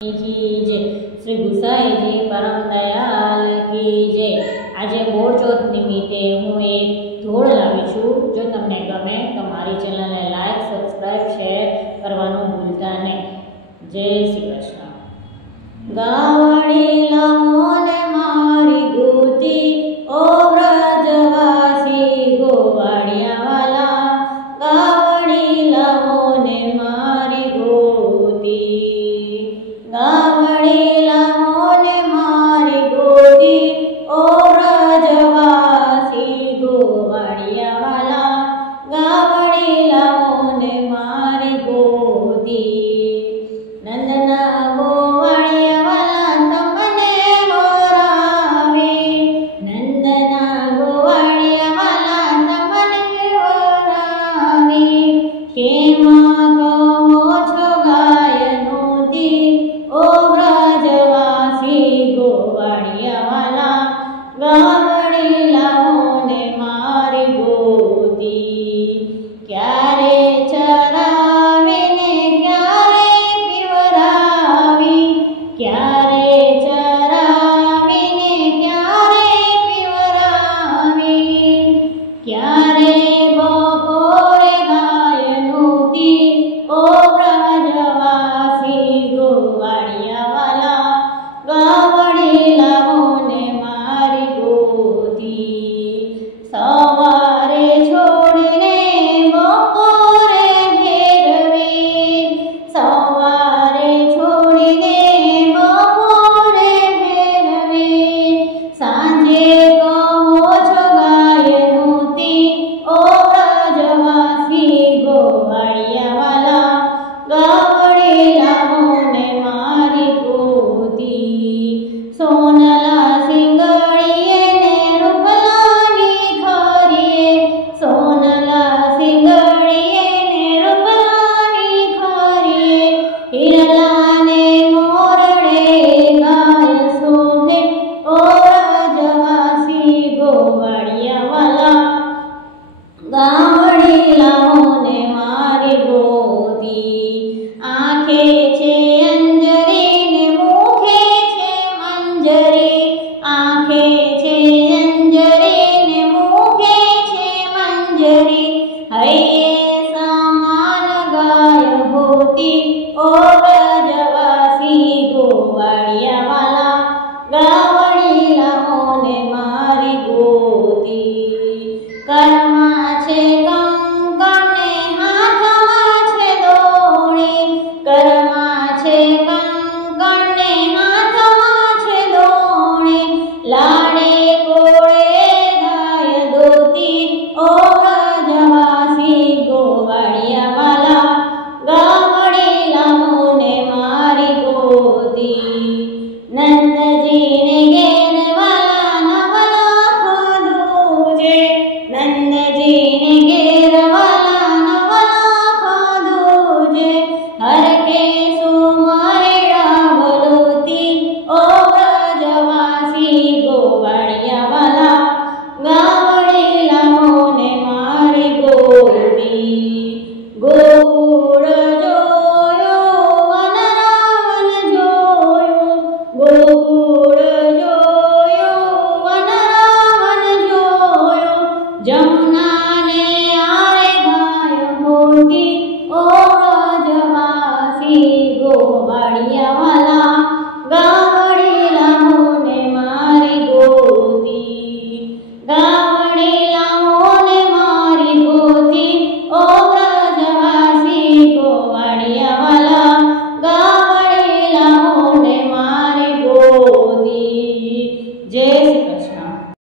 की जय। श्री गुसाई जी परम दयाल की जय। આજે બોરચોથ નિમિત્તે હું એક ધોળ લાવી છું। જો તમને ગમે તો મારી ચેનલને લાઈક, સબસ્ક્રાઇબ, શેર કરવાનું ભૂલતા નહીં। જય શ્રી કૃષ્ણ। ગાવડી લામોને મારી ગોતી, ઓ વ્રજવાસી ગોવાળિયા વાલા, ગાવડી લામોને મારી ગોતી, ગાવડી